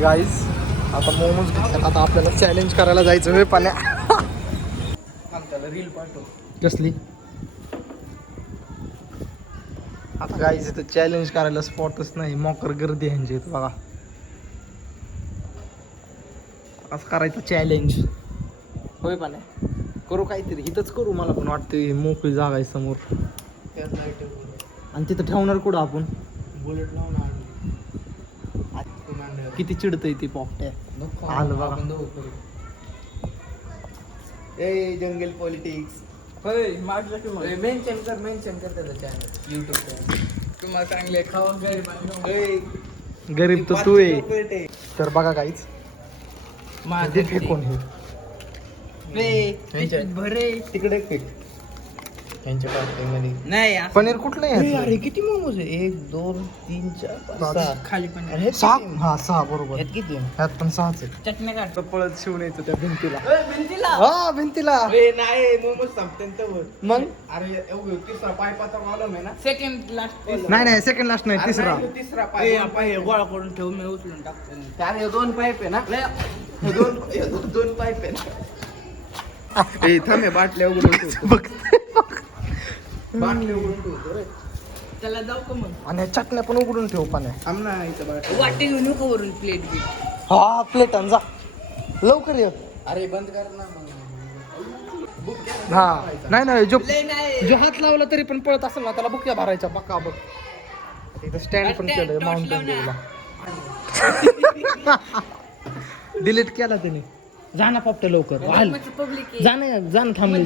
Guys आता मोमोज घेतल्यात. आता आपल्याला चॅलेंज करायला जायचं वे पाण्या. त्याला रील पाठव कसली. आता गाईज इथं चॅलेंज करायला स्पॉटच नाही. मोकर गर्दी ह्यांची इथं बघा. असं करायचं चॅलेंज होय पाण्या. करू काहीतरी इथंच करू. मला पण वाटतं मोकळी जागा आहे समोर. आणि तिथं ठेवणार कुठं आपण. बुलेट लावून किती चिडतय ती पोपट्या. आलं बघा. ए जंगल पॉलिटिक्स मेन्शन कर त्याचं चॅनल युट्यूब चॅनल. तुम्हाला चांगले खावा गरीब तर तू आहे. तर बघा काहीच माझे फेकून हे भरे तिकडे फेक. त्यांच्या पार्टीमध्ये नाही पनीर कुठलं आहे. अरे किती मोमोज आहे. 1 2 3 4 5 6 खाली पनीर 6. हा 6 बरोबर. ह्यात किती ह्यात पण 6च आहे. चटणी काढ पळत शिवून यायचं त्या भिंतीला. हा भिंतीला नाही मोमोज संपते मग. अरे तिसरा पायपाचा प्रॉब्लेम आहे ना. सेकंड लास्ट नाही सेकंड लास्ट नाही तिसरा पाय गोळा करून ठेवून मी उचलून टाकतो. त्याने 2 पाईप आहे ना. दोन पाईप आहे ना. ए थांबे बाटल्या उघडून त्याला जाऊ का मग. आणि चटण्या पण उघडून ठेव पाण्या. वाटे घेऊन नको वरून प्लेट बी. हा प्लेट आण जा लवकर ये. अरे बंद कर ना. हा नाही जो हात लावला तरी पण पळत असेल ना त्याला बुक्या भरायच्या. बघा बघ इथं स्टँड पण केलंय माउंटेन ड्यूला. डिलीट केला त्याने. जा ना पोपटे लवकर. जा ना थांबली.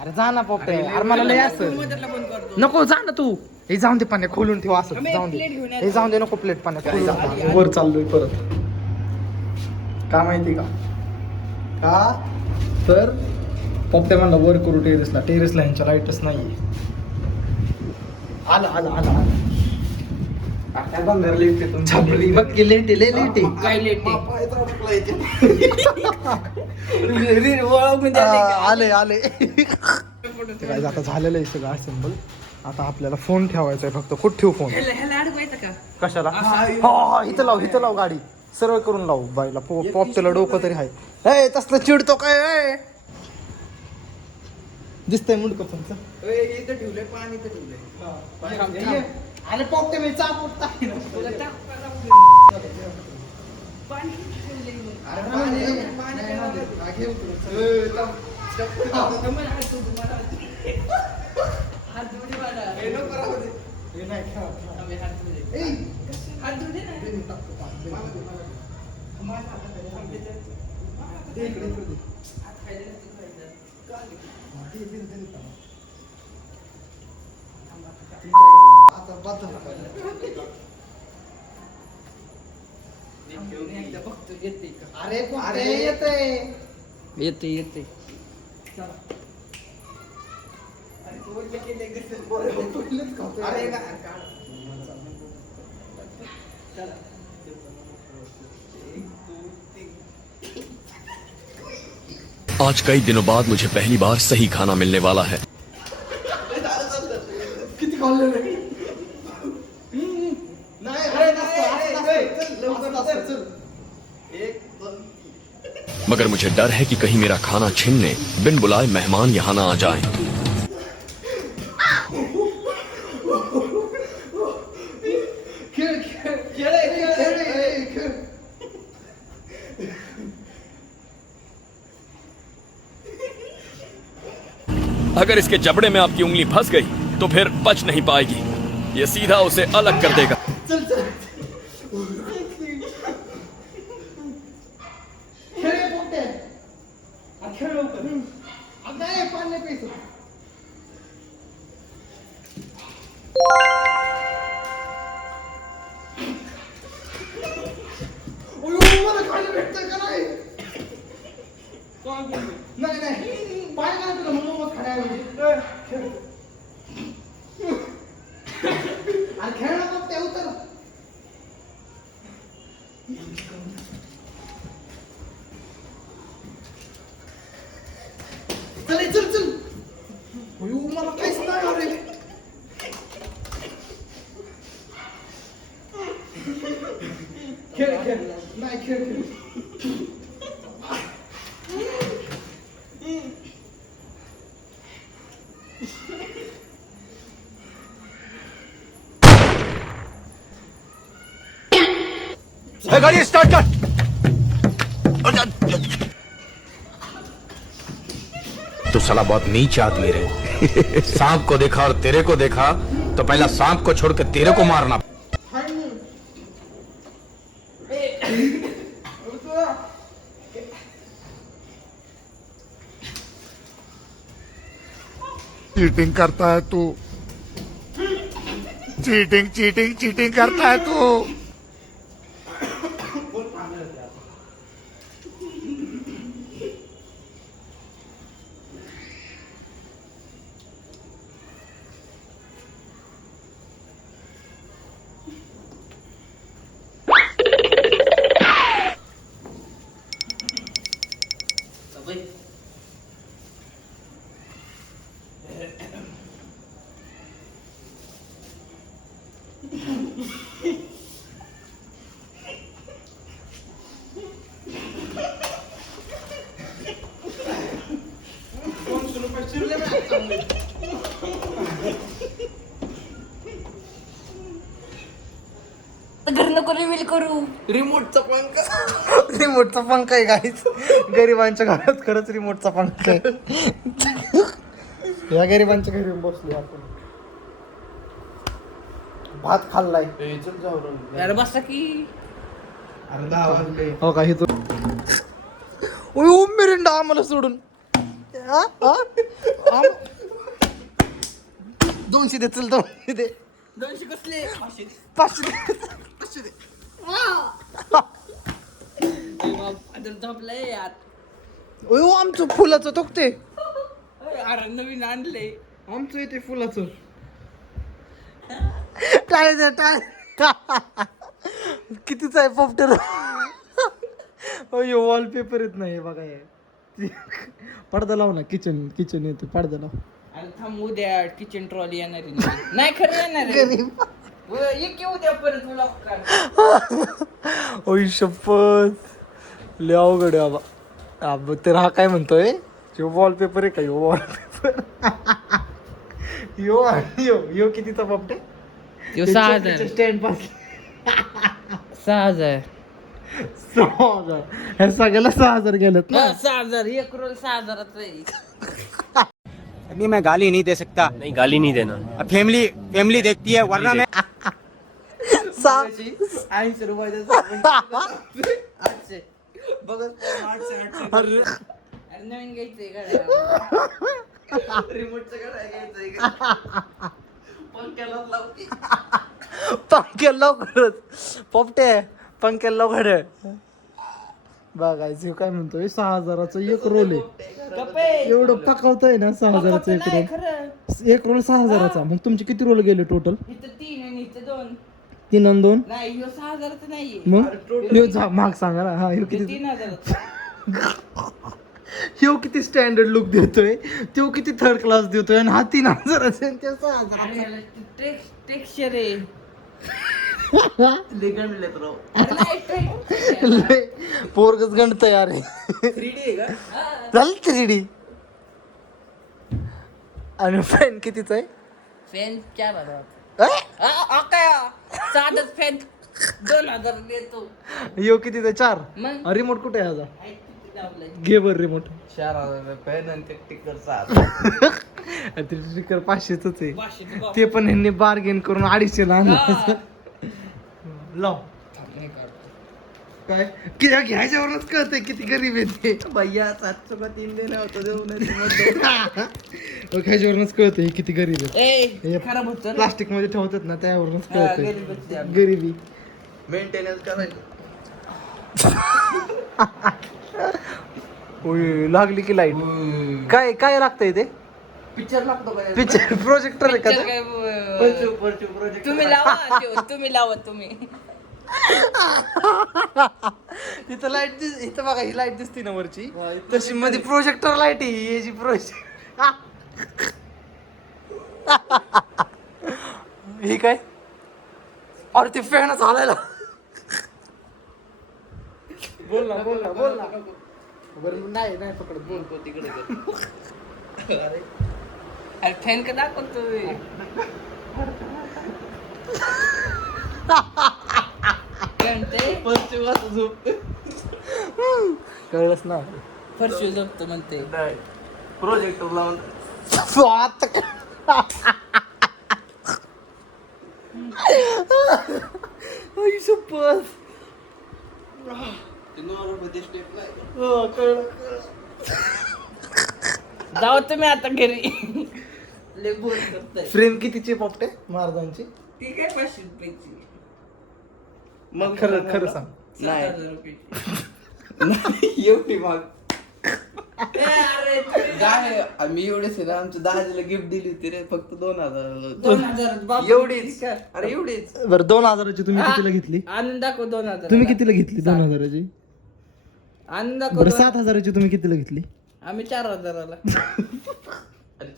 अरे जा ना पोपटे. अरे मला लय असं नको. जा ना तू. हे जाऊन दे पाण्या खोलून ठेवा. असं जाऊन दे. हे जाऊन दे नको प्लेट पाण्या खोलून. वर चाललोय परत. का माहिती का तर पोपटे म्हणला वर करू टेरेसला ह्यांच्या लाईटच नाहीये. आला बघ की लेट आले. काय आता झालेलं आहे सगळं असेंबल. आता आपल्याला फोन ठेवायचा आहे फक्त. कुठं ठेवू फोन. कशाला. हा इथं लाव गाडी सरळ करून लावू. बाईला पोपटेला डोकं तरी आहे. तसलं चिडतो काय. दिसतंय मुंडकं पण इथं ठेवलंय. पाणी तर ठेवलंय. अरे पोपटे मी चापूट टाकीन. अरे येते. आज कई दिनों बाद मुझे पहली बार सही खाना मिलने वाला है. मगर मुझे डर है कि कहीं मेरा खाना छीनने बिन बुलाए मेहमान यहाँ ना आ जाएं. अगर इसके जबड़े में आपकी उंगली फंस गई तो फिर बच नहीं पाएगी. ये सीधा उसे अलग कर देगा. चल मला काहीच नाही. गाड़ी स्टार्ट कर। तो साला बहुत नीच आदमी रहे। सांप को देखा और तेरे को देखा तो पहला सांप को छोड़ के तेरे को मारना। चीटिंग करता है तू, चीटिंग चीटिंग चीटिंग करता है तू। घर नको रिव्हील करू. रिमोटचा पंखा आहे गाईच. गरिबांच्या घरात खरंच रिमोटचा पंखा आहे. या गरिबांच्या घरी बसलो आपण. भात खाल्लाय. अरे बसा की. हो काही तो मिरिंडा आम्हाला सोडून 200 दे. चल 200 दे. 200 कसले? 500 दे. झोपलंय यात. आमचं फुलाचं तोकते. अरे नवीन आणले. आमचं इथे फुलाचं टाळ कितीच आहे पॉपटर. वॉलपेपर येत नाही बघा. पडदा लाव ना. किचन येते. पडदा लाव. अरे थांब उद्या किचन ट्रॉली येणार नाही. खरं येणार एक उद्या परत तुला. ओय शपथ लय अवघड आहे बाबा. तर हा काय म्हणतोय वॉलपेपर आहे का? वॉलपेपर यो कितीचा पॉपटे? 6,000. Stand pass 6,000. 6,000. ह्या सगळ्याला 6,000 गेलेत ना. 6,000. 1 रोल 6,000च आहे. अभी मैं गाली नहीं दे सकता। नहीं, गाली नहीं देना। अब फैमिली देखती है, वरना मैं 80 रुपये. अरे नवीन घ्यायचंय गाड्या. रिमोटचं काय घ्यायचंय. पंख्याला लवकरच पोपटे. पंख्याला लवकर बघायचं काय म्हणतोय. 6,000चं एक रोल आहे. एवढं पकवतोय ना. 6,000चं एक रोल. एक रोल 6,000चा. मग तुमचे किती रोल गेले टोटल? इथं 3 आणि इथं 2. 3 आणि 2 नाही. 6,000चं नाहीये. मग महाग सांगा ना. हा किती? 3,000. ह्यो किती स्टँडर्ड लुक देतोय. तो किती थर्ड क्लास देतोय. आणि हा 3,000चा आणि 6,000. टेक्स्चर आहे. पोरगच गणत यार. 3D आहे का? झालं 3D. आणि फॅन कितीचा आहे? फॅन क्या अं? काय साधच फॅन 2,000 देतो. यो कितीचा? 4. मग रिमोट कुठे आहे? आता किती लावलंय? घे बर रिमोट. 4,000 फॅन आणि ते टिकर 6,000. ते स्टिकर 500च आहे. 500 चं ते पण ह्यांनी बार्गेन करून 250 ला आणलं. लाव. काय किती घ्यायच्यावरच कळतंय किती गरीब आहे ते. भैया 700 का 3 देणं होतं देऊन. घ्यायच्यावरूनच कळतंय किती गरीब आहे. ए खराब होतं. प्लास्टिक मध्ये ठेवतात ना त्यावरूनच गरीबच कळतंय आहे. गरिबी. मेंटेनन्स करायचं. ओय लागली की लाईट. काय काय लागतंय ते? पिक्चर लागतो का? पिक्चर प्रोजेक्टर आहे का पिक्चर ते? काय तुम्ही लावा. तुम्ही लावा तुम्ही. इथं लाईट इथं बघा. ही लाईट दिसते ना वरची. तशी मध्ये प्रोजेक्टर लाईट आहे. ही जी ही काय? अरे ते फॅन चालायला. बोल ना बरं नाही पकडत बोल तिकडे अरे फॅन का दाखवतोय पश्चिम वाजता झोपते कळलंच ना फरशी झोपतो म्हणते प्रोजेक्टर लावून जाऊ तुम्ही आता घरी लय बोर करताय फ्रेम कितीची पोपटे महाराजांची ती काय 500 रुपयाची मग खरं सांग 7,000 रुपयाची एवढी माग अरे काय आम्ही एवढेच आहे ना आमच्या दाजीला गिफ्ट दिली होती रे फक्त 2,000 2,000 बाप एवढीच अरे एवढीच बरं 2,000ची तुम्ही कितीला घेतली आनंद दाखव 2,000 तुम्ही कितीला घेतली 2,000ची आनंद दाखव बरं 7,000ची तुम्ही कितीला घेतली आम्ही 4,000ला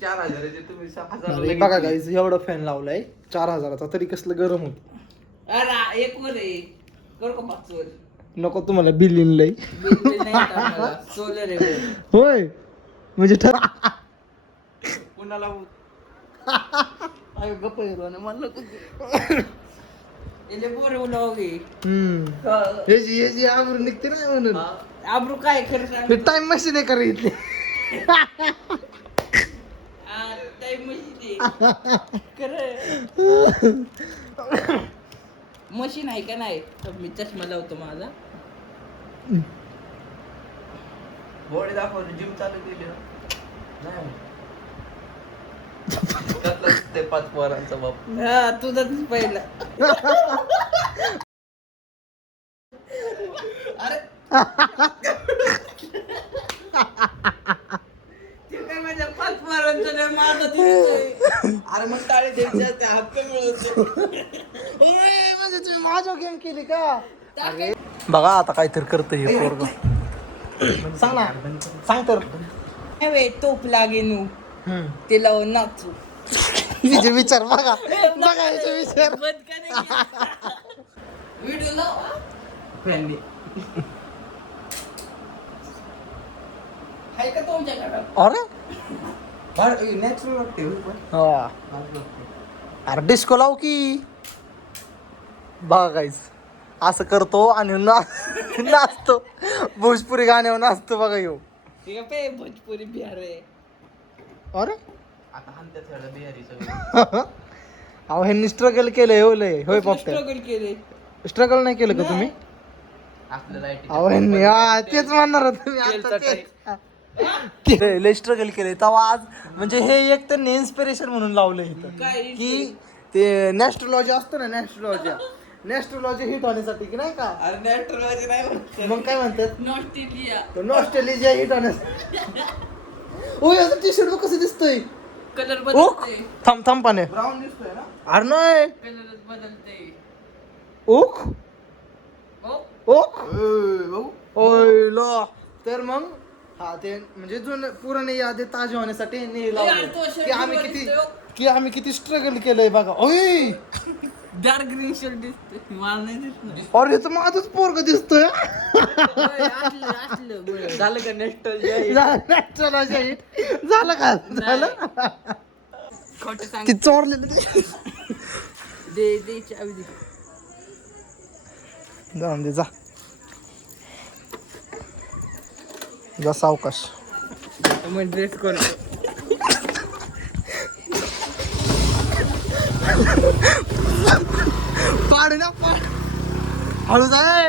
4,000ची तुम्ही 6,000 बघा गाईज एवढं फॅन लावलाय 4,000चा तरी कसलं गरम होत अरे एक वर आहे कर का 5 वर नको तुम्हाला बिल इन लय बिल नाही येत आम्हाला सोलर आहे होय म्हणजे कुणाला गप्प म्हणलं इले बोर उलावगे याची आबरू निघते ना म्हणून आब्रू काय खरं सांग टाइम मशीन आहे का इथली टाइम मशीन मशीन आहे का नाही तर मी चष्मा लावतो माझा बॉडी दाखवली जिम चालू केली ते 5 पोरांचा बाप हा तुझाच पहिला अरे ते काय माझ्या 5 पोरांचं नाही माझं दिसतंय अरे मग टाळी द्यायची असते हक्क मिळवतो म्हणजे तुम्ही माझ्या गेम केली का अरे बघा आता काहीतरी करत हे पोरग सांग ना सांग तर तोप लागेनू ते लावून नाचू हिचे विचार बघा हिचे विचार व्हिडिओ लाव फ्रेंडली हाय का तुमच्याकडे अरे नॅचरल वाटते अरे डिस्को लाव की बघा काहीच असं करतो आणि नाचतो भोजपुरी गाण्यावर नाचतो बघा येऊ भोजपुरी बिहार आहे अरे अहो ह्यांनी स्ट्रगल केलंय होय होय पप्पा स्ट्रगल केले स्ट्रगल नाही केलं का तुम्ही अहो ह्यांनी तेच म्हणणार होते मी आता तेच. लय स्ट्रगल केलंय तेव्हा आज म्हणजे हे एक तर इन्स्पिरेशन म्हणून लावलं इथं काय की ते नॅस्ट्रोलॉजी असतं ना नॅस्ट्रोलॉजी हिट होण्यासाठी की नाही का अरे नॅट्रोलॉजी नाही मग काय म्हणतात नॉस्टेलिया नॉस्ट्रेलिया हिट होण्यासाठी ओय असं टी शर्ट कसं दिसतोय कलर ओक बदलते थांब पाने ब्राऊन दिसतोय ना अरे नाही कलर बदलते ओक ओक ओय लो तर मग हा ते म्हणजे जुन पुराने यादी ताजे होण्यासाठी यार, तो shirt की आम्ही किती स्ट्रगल केलंय बघा ओय डार्क ग्रीन शर्ट दिसतोय मला नाही दिसणार अरे तर माझंच पोरग दिसतोय झालं का नेक्स्ट झालं का झालं खोट सांग की चोरलेलं दे चावी दे जाऊन दे जा सावकाश मग ड्रेस करतो पाड ना पाड हळू जाय